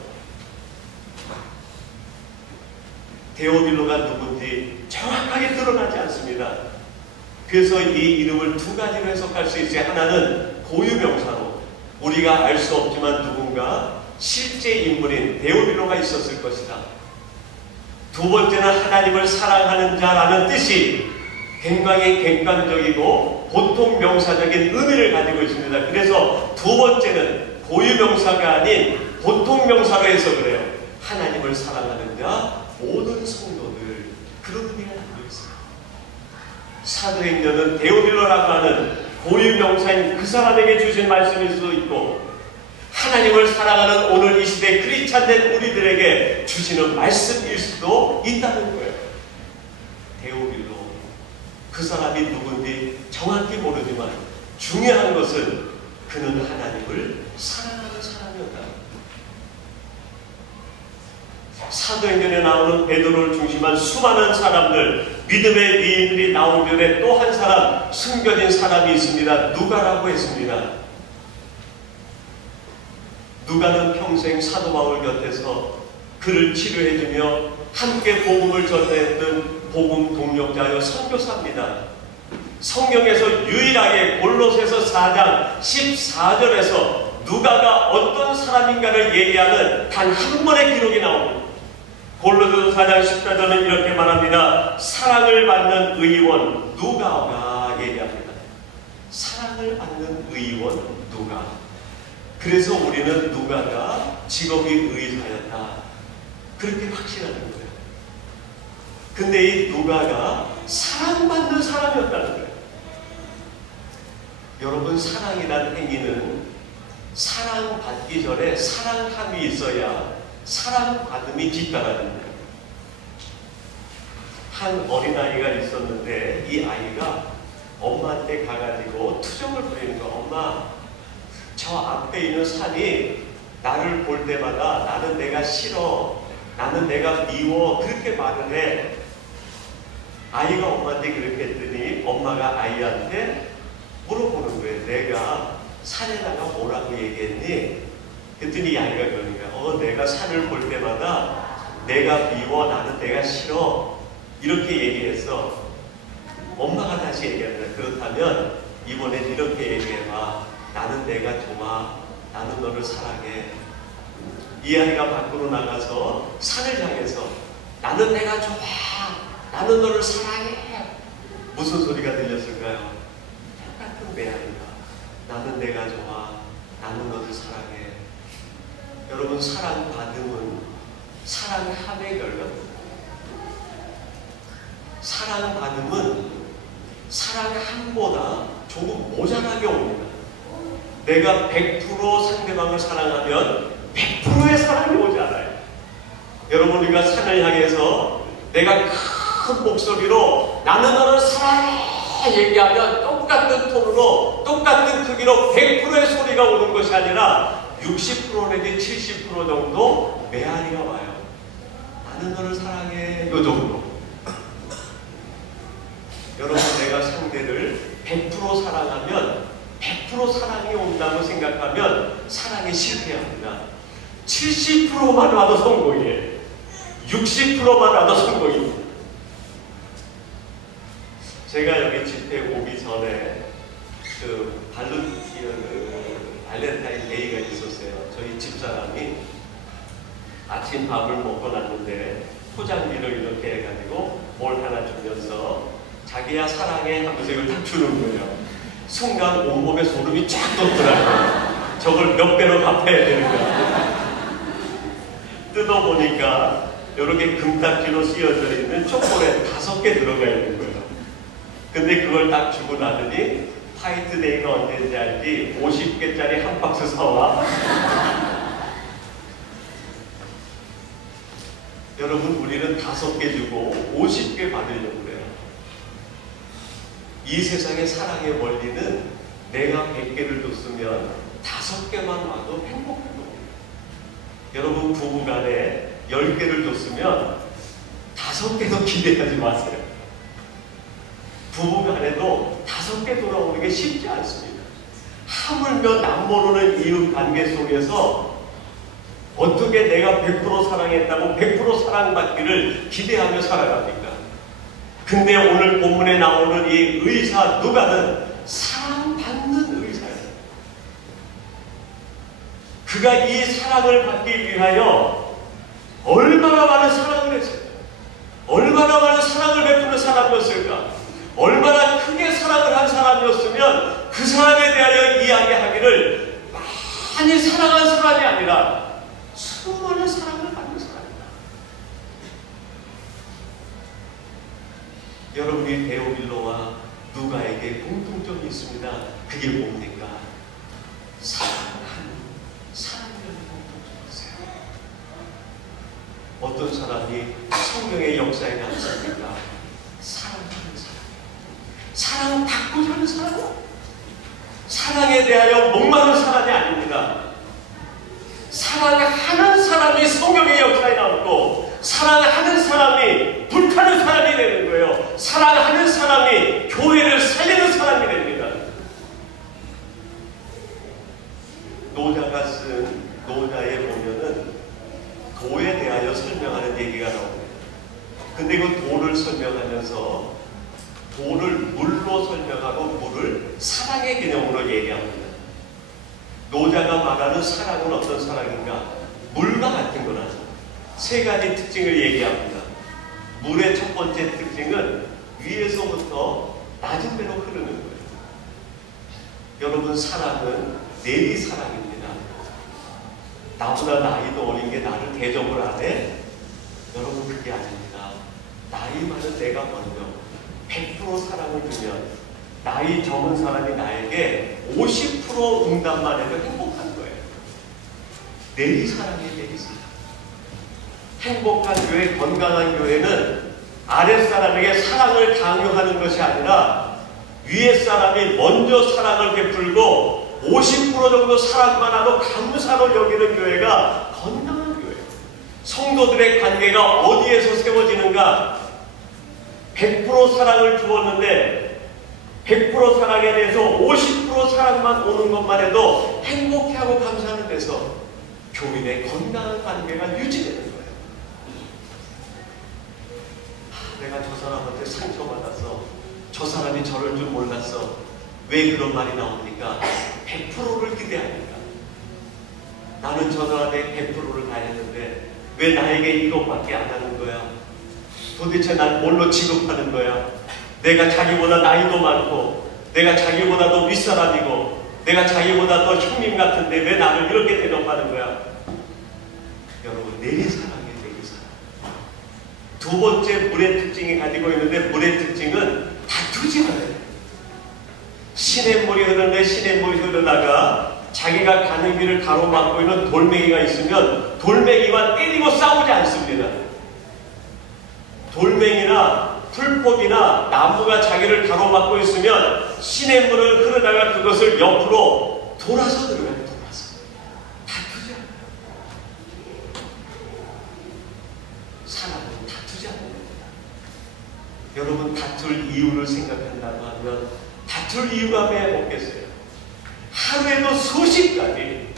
데오빌로가 누군지 정확하게 드러나지 않습니다. 그래서 이 이름을 두 가지로 해석할 수 있어요. 하나는 고유명사로 우리가 알 수 없지만 누군가 실제 인물인 데오빌로가 있었을 것이다. 두 번째는 하나님을 사랑하는 자라는 뜻이 굉장히 객관적이고 보통 명사적인 의미를 가지고 있습니다. 그래서 두 번째는 고유명사가 아닌 보통 명사로 해석을 해요. 하나님을 사랑하는 자, 모든 성도들, 그런 의미가 담겨 있어요. 사도행전은 데오빌로라고 하는 고유명사인 그 사람에게 주신 말씀일 수도 있고 하나님을 사랑하는 오늘 이 시대 크리스찬된 우리들에게 주시는 말씀일 수도 있다는 거예요. 데오빌로, 그 사람이 누군지 정확히 모르지만 중요한 것은 그는 하나님을 사랑하는 사람이었다. 사도행전에 나오는 베드로를 중심한 수많은 사람들, 믿음의 위인들이 나오기 전에 또 한 사람, 숨겨진 사람이 있습니다. 누가라고 했습니다. 누가는 평생 사도 바울 곁에서 그를 치료해주며 함께 복음을 전했던 복음 동력자여 선교사입니다. 성경에서 유일하게 골로새서 4장 14절에서 누가가 어떤 사람인가를 얘기하는 단 한 번의 기록이 나옵니다. 골로새서 4장 14절은 이렇게 말합니다. 사랑을 받는 의원 누가가 얘기합니다. 사랑을 받는 의원 누가. 그래서 우리는 누가가 직업이 의사였다. 그렇게 확신하는 거예요. 근데 이 누가가 사랑받는 사람이었다는 거예요. 여러분, 사랑이란 행위는 사랑받기 전에 사랑함이 있어야 사랑받음이 뒤따라집니다. 한 어린아이가 있었는데 이 아이가 엄마한테 가가지고 투정을 부리는 거야. 엄마, 저 앞에 있는 산이 나를 볼 때마다 나는 내가 싫어, 나는 내가 미워, 그렇게 말을 해. 아이가 엄마한테 그렇게 했더니 엄마가 아이한테 물어보는 거예요. 내가 산에다가 뭐라고 얘기했니? 그랬더니 아이가 그러니까 내가 산을 볼 때마다 내가 미워, 나는 내가 싫어, 이렇게 얘기했어. 엄마가 다시 얘기합니다. 그렇다면 이번엔 이렇게 얘기해봐. 나는 내가 좋아, 나는 너를 사랑해. 이 아이가 밖으로 나가서 산을 향해서 나는 내가 좋아, 나는 너를 사랑해. 무슨 소리가 들렸을까요? 똑같은 메아리가 나는 내가 좋아, 나는 너를 사랑해. 여러분, 사랑받음은 사랑함의 결과입니다. 사랑받음은 사랑함보다 조금 모자라게 옵니다. 내가 100% 상대방을 사랑하면 100%의 사랑이 오지 않아요. 여러분, 우리가 산을 향해서 내가 큰 목소리로 나는 너를 사랑해 얘기하면 똑같은 톤으로 똑같은 크기로 100%의 소리가 오는 것이 아니라 60% 내지 70% 정도 메아리가 와요. 나는 너를 사랑해, 요 정도. 여러분, 내가 상대를 100% 사랑하면 100% 사랑이 온다고 생각하면 사랑에 실패합니다. 70%만 와도 성공이에요. 60%만 와도 성공입니다. 제가 여기 집회 오기 전에 발렌타인 데이가 있었어요. 저희 집사람이 아침 밥을 먹고 났는데 포장지를 이렇게 해가지고 뭘 하나 주면서 자기야 사랑해 하면서 이걸 딱 주는 거예요. 순간 온몸에 소름이 쫙 돋더라고요. 저걸 몇 배로 갚아야 되는 거야. 뜯어보니까 이렇게 금딱지로 씌어져 있는 초콜릿 5개 들어가 있는 거예요. 근데 그걸 딱 주고 나더니 화이트데이가 언제인지 알지? 50개짜리 한 박스 사와. 여러분, 우리는 5개 주고 50개 받으려고 그래요. 이 세상의 사랑의 원리는 내가 100개를 줬으면 5개만 와도 행복한 겁니다. 여러분, 부부간에 10개를 줬으면 5개도 기대하지 마세요. 부부간에도 5개 돌아오는 게 쉽지 않습니다. 하물며 남 모르는 이웃 관계 속에서 어떻게 내가 100% 사랑했다고 100% 사랑받기를 기대하며 살아갑니까? 근데 오늘 본문에 나오는 이 의사 누가는 사랑받는 의사예요. 그가 이 사랑을 받기 위하여 얼마나 많은 사랑을 했을까? 얼마나 많은 사랑을 베푸는 사람이었을까? 얼마나 크게 사랑을 한 사람이었으면 그 사람에 대하여 이야기하기를 많이 사랑한 사람이 아니라 수많은 사랑을 받는 사람이다. 여러분이 데오빌로와 누가에게 공통점이 있습니다. 그게 뭡니까? 사랑이라는 공통점이 있어요. 어떤 사람이 성령의 역사에 남습니까? 사랑하는 사람. 사랑받고자 하는 사람이요. 사랑에 대하여 목마른 사람이 아닙니다. 사랑하는 사람이 성령의 역사에 나오고 사랑하는 사람이 불타는 사람이 되는 거예요. 사랑하는 사람이 교회를 살리는 사람이 됩니다. 노자가 쓴 노자에 보면은 도에 대하여 설명하는 얘기가 나옵니다. 근데 그 도를 설명하면서 도를 물로 설명하고 물을 사랑의 개념으로 얘기합니다. 노자가 말하는 사랑은 어떤 사랑인가? 물과 같은 거라서 3가지 특징을 얘기합니다. 물의 첫 번째 특징은 위에서부터 낮은 데로 흐르는 거예요. 여러분, 사랑은 내리사랑입니다. 나보다 나이도 어린 게 나를 대접을 안 해? 여러분, 그게 아닙니다. 나이 많은 내가 먼저 100% 사랑을 주면 나이 적은 사람이 나에게 50% 응답만 해도 행복한 거예요. 내리사랑이에요, 내리사랑. 행복한 교회, 건강한 교회는 아랫사람에게 사랑을 강요하는 것이 아니라 위에 사람이 먼저 사랑을 베풀고 50% 정도 사랑만 하고 감사로 여기는 교회가 건강한 교회예요. 성도들의 관계가 어디에서 세워지는가? 100% 사랑을 주었는데 100% 사랑에 대해서 50% 사랑만 오는 것만 해도 행복해하고 감사하는 데서 교인의 건강한 관계가 유지되는 거예요. 내가 저 사람한테 상처받았어. 저 사람이 저럴 줄 몰랐어. 왜 그런 말이 나옵니까? 100%를 기대하니까. 나는 저 사람의 100%를 다 했는데 왜 나에게 이것밖에 안 하는 거야? 도대체 난 뭘로 취급하는 거야? 내가 자기보다 나이도 많고 내가 자기보다 더 윗사람이고 내가 자기보다 더 형님 같은데 왜 나를 이렇게 대접하는 거야? 여러분, 내리사랑이에요. 내리사랑. 두 번째 물의 특징이 가지고 있는데, 물의 특징은 다투지 않아요. 시냇물이 흐르는데 시냇물이 흐르다가 자기가 가는 길을 가로막고 있는 돌멩이가 있으면 돌멩이와 때리고 싸우지 않습니다. 돌멩이나 풀포기나 나무가 자기를 가로막고 있으면 시냇물을 흐르다가 그것을 옆으로 돌아서 들어가요. 돌아서. 다투지 않아요. 사람은 다투지 않아요. 여러분, 다툴 이유를 생각한다고 하면 다툴 이유가 왜 없겠어요? 하루에도 수십 가지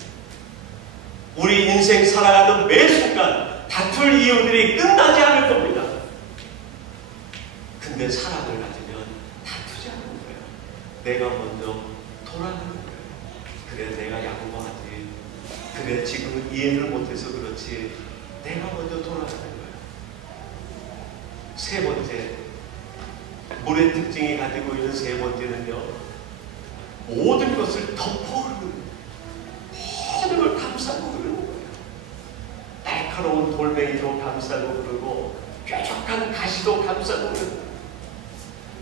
우리 인생 살아가는 매 순간 다툴 이유들이 끝나지 않을 겁니다. 근데 사랑을 가지면 다투지 않는 거예요. 내가 먼저 돌아가는 거예요. 그래, 내가 양보하지. 그래, 지금은 이해를 못해서 그렇지. 내가 먼저 돌아가는 거예요. 세 번째, 물의 특징이 가지고 있는 세 번째는요, 모든 것을 덮어 흐르는, 모든 걸 감싸고 흐르는 거예요. 날카로운 돌멩이도 감싸고 흐르고 뾰족한 가시도 감싸고 흐르는 거예요.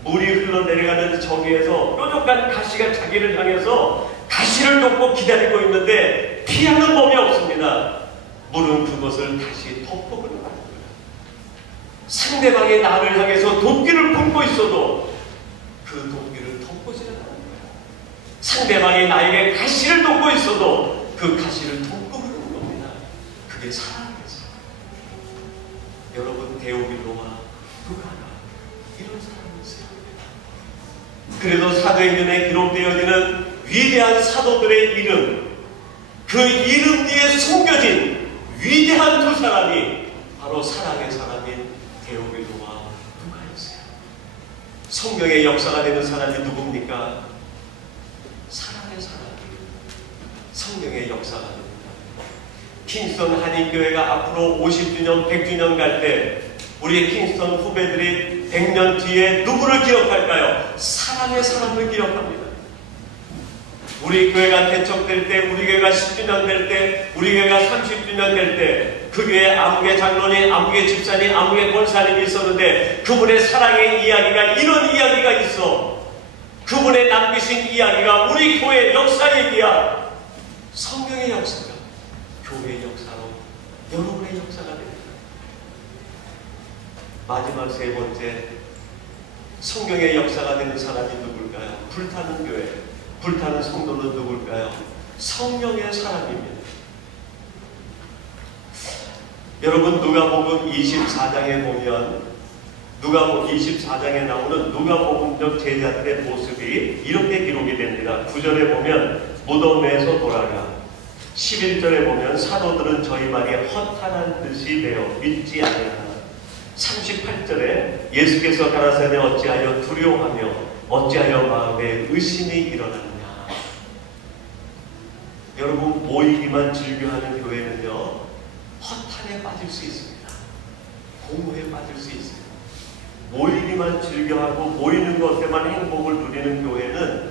물이 흘러내려가는 저기에서 뾰족한 가시가 자기를 향해서 가시를 덮고 기다리고 있는데 피하는 법이 없습니다. 물은 그것을 다시 덮어 흐르는 거예요. 상대방이 나를 향해서 도끼를 품고 있어도 그 도끼를 덮고지는 않는 거예요. 상대방이 나에게 가시를 덮고 있어도 그 가시를 덮고 흐르는 겁니다. 그게 사랑이었어요. 여러분, 데오빌로와 누가나 이런 사람이었어요. 그래도 사도행전에 기록되어지는 위대한 사도들의 이름, 그 이름 뒤에 숨겨진 위대한 두 사람이 바로 사랑의 사람인 데오빌로와 누가였어요. 성경의 역사가 되는 사람이 누굽니까? 사랑의 사람이 성경의 역사가 됩니다. 킹스턴 한인교회가 앞으로 50주년, 100주년 갈 때 우리 킹스턴 후배들이 100년 뒤에 누구를 기억할까요? 사랑의 사람을 기억합니다. 우리 교회가 개척될 때, 우리 교회가 10주년 될 때, 우리 교회가 30주년 될 때 그 교회에 아무개 장로님, 아무개 집사님, 아무개 권사님이 있었는데 그분의 사랑의 이야기가 이런 이야기가 있어. 그분의 남기신 이야기가 우리 교회의 역사 얘기야. 성경의 역사가 교회의 역사로 여러분의 역사가 됩니다. 마지막 세 번째, 성경의 역사가 되는 사람이 누굴까요? 불타는 교회, 불타는 성도는 누굴까요? 성령의 사람입니다. 여러분, 누가복음 24장에 보면, 누가복음 24장에 나오는 누가복음적 제자들의 모습이 이렇게 기록이 됩니다. 9절에 보면 무덤에서 돌아가, 11절에 보면 사도들은 저희 말이 허탄한 듯이 되어 믿지 아니하나, 38절에 예수께서 가라사대 어찌하여 두려워하며 어찌하여 마음에 의심이 일어났냐. 여러분, 모이기만 즐겨하는 교회는요, 허탄에 빠질 수 있습니다. 공허에 빠질 수 있습니다. 모이기만 즐겨하고 모이는 것에만 행복을 누리는 교회는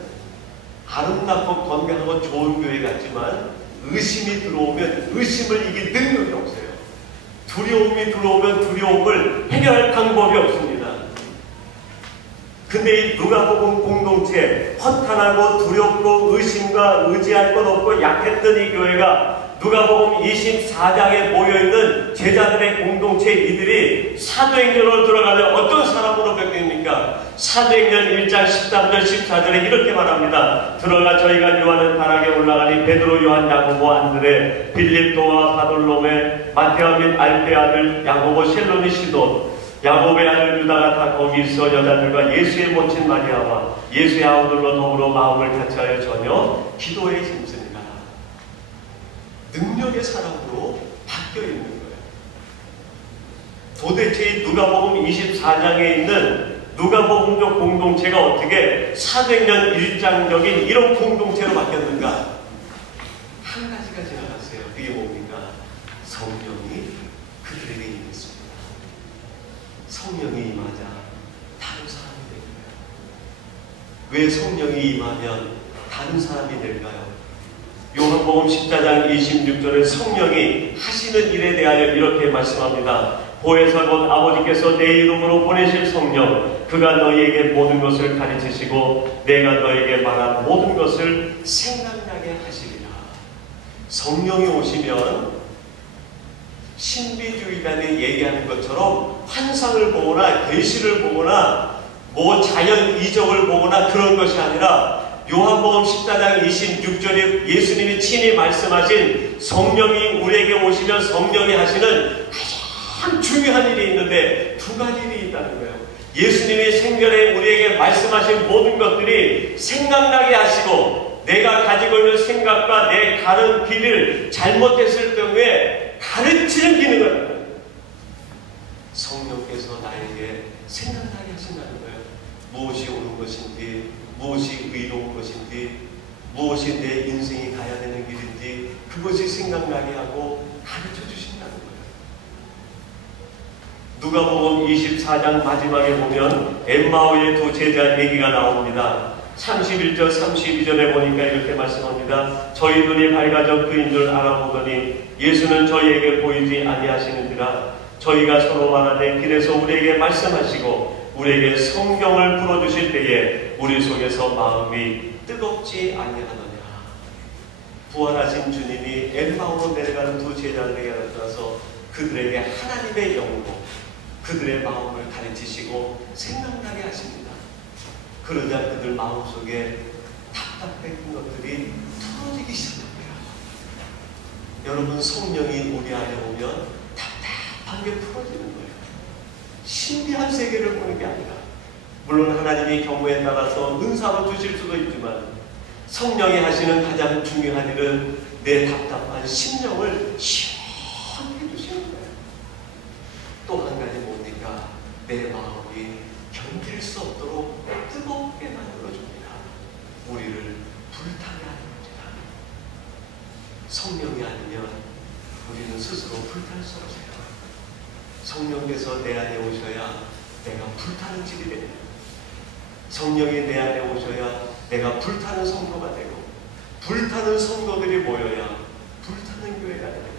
아름답고 건강하고 좋은 교회 같지만 의심이 들어오면 의심을 이길 능력이 없어요. 두려움이 들어오면 두려움을 해결할 방법이 없습니다. 근데 이 누가복음 공동체, 허탄하고 두렵고 의심과 의지할 것 없고 약했던 이 교회가 누가복음 24장에 모여있는 제자들의 공동체 이들이 사도행전으로 들어가면 어떤 사람으로 바뀝니까? 사도행전 1장 13절 14절에 이렇게 말합니다. 들어가 저희가 요한의 다락에 올라가니 베드로, 요한, 야고보, 안드레, 빌립, 도마, 바돌로메, 마테오 및 알페 아들 야고보, 셀로니, 시돈, 야곱의 아들 유다가 다 거기 있어 여자들과 예수의 모친 마리아와 예수의 아우들로 더불어 마음을 같이하여 전혀 기도에 힘쓰니라. 능력의 사람으로 바뀌어 있는 거예요. 도대체 이 누가복음 24장에 있는 누가복음적 공동체가 어떻게 사도행전 1장적인 이런 공동체로 바뀌었는가? 한 가지가 지나갔어요. 그게 뭡니까? 성령이 그들에게 임했습니다. 성령이 임하자 다른 사람이 된 거예요. 왜 성령이 임하면 다른 사람이 될까요? 요한복음 14장 26절에 성령이 하시는 일에 대하여 이렇게 말씀합니다. 보혜사 곧 아버지께서 내 이름으로 보내실 성령, 그가 너희에게 모든 것을 가르치시고 내가 너에게 말한 모든 것을 생각나게 하시리라. 성령이 오시면 신비주의자들이 얘기하는 것처럼 환상을 보거나 계시를 보거나 뭐 자연 이적을 보거나 그런 것이 아니라 요한복음 14장 26절에 예수님이 친히 말씀하신 성령이 우리에게 오시면 성령이 하시는 가장 중요한 일이 있는데 두 가지 일이 있다는 거예요. 예수님이 생전에 우리에게 말씀하신 모든 것들이 생각나게 하시고 내가 가지고 있는 생각과 내 가는 길을 잘못했을 경우에 가르치는 기능을 성령께서 나에게 생각나게 하신다는 거예요. 무엇이 옳은 것인지, 무엇이 의로운 것인지, 무엇이 내 인생이 가야 되는 길인지 그것이 생각나게 하고 가르쳐 주신다는 거예요. 누가복음 24장 마지막에 보면 엠마오의 두 제자 얘기가 나옵니다. 31절 32절에 보니까 이렇게 말씀합니다. 저희 눈이 밝아져 그인 줄 알아보더니 예수는 저희에게 보이지 아니하시는지라. 저희가 서로 말하되 길에서 우리에게 말씀하시고 우리에게 성경을 풀어주실 때에 우리 속에서 마음이 뜨겁지 아니하느냐. 부활하신 주님이 엠마오로 내려가는 두 제자들에게 나타나서 그들에게 하나님의 영으로 그들의 마음을 가르치시고 생각나게 하십니다. 그러자 그들 마음속에 답답했던 것들이 풀어지기 시작합니다. 여러분, 성령이 우리 안에 오면 답답한 게 풀어지는 거예요. 신비한 세계를 보는 게 아니라, 물론 하나님이 경우에 따라서 은사로 주실 수도 있지만 성령이 하시는 가장 중요한 일은 내 답답한 심령을 시원하게 해주시는 거예요. 또 한 가지 뭡니까? 내 마음이 견딜 수 없도록 뜨겁게 만들어줍니다. 우리를 불타게 하는 겁니다. 성령이 아니면 우리는 스스로 불탈 수 없어요. 성령께서 내 안에 오셔야 내가 불타는 집이 됩니다. 성령이 내 안에 오셔야 내가 불타는 성도가 되고, 불타는 성도들이 모여야 불타는 교회가 됩니다.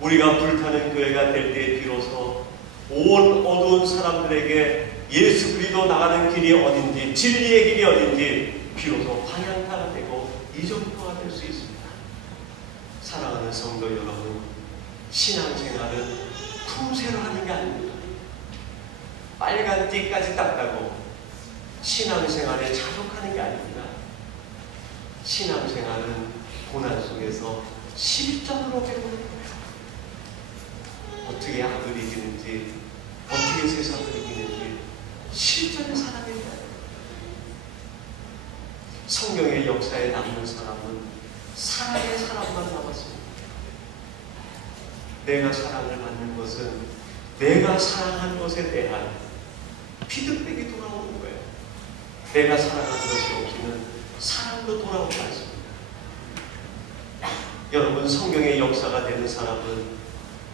우리가 불타는 교회가 될 때 비로소 온 어두운 사람들에게 예수 그리스도 나가는 길이 어딘지, 진리의 길이 어딘지 비로소 방향타가 되고 이정표가 될 수 있습니다. 사랑하는 성도 여러분, 신앙생활은 품새로 하는 게 아닙니다. 빨간 띠까지 닦다고 신앙생활에 자족하는 게 아닙니다. 신앙생활은 고난 속에서 실전으로 배우는 거예요. 어떻게 악을 이기는지, 어떻게 세상을 이기는지 실전의 사람이 돼야 돼요. 성경의 역사에 남는 사람은 사랑의 사람만 남았습니다. 내가 사랑을 받는 것은 내가 사랑한 것에 대한 피드백이 돌아오는 거예요. 내가 사랑한 것이 없이는 사랑도 돌아오지 않습니다. 여러분, 성경의 역사가 되는 사람은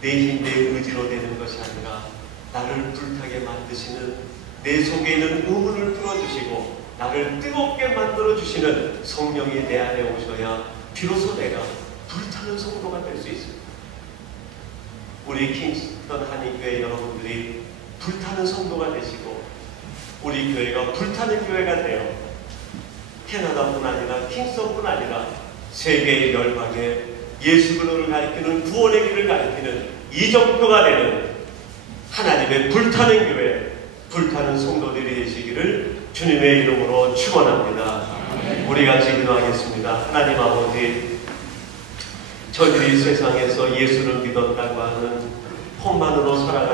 내 힘, 내 의지로 되는 것이 아니라 나를 불타게 만드시는, 내 속에 있는 의문을 풀어주시고 나를 뜨겁게 만들어주시는 성령이 내 안에 오셔야 비로소 내가 불타는 성도가 될 수 있습니다. 우리 킹스턴 한인교회 여러분들이 불타는 성도가 되시고 우리 교회가 불타는 교회가 돼요. 캐나다뿐 아니라 킹스턴뿐 아니라 세계 열방에 예수 그리스도를 가리키는 구원의 길을 가리키는 이정표가 되는 하나님의 불타는 교회, 불타는 성도들이 되시기를 주님의 이름으로 축원합니다. 우리 같이 기도하겠습니다. 하나님 아버지, 저희들이 세상에서 예수를 믿었다고 하는 폰만으로 살아가는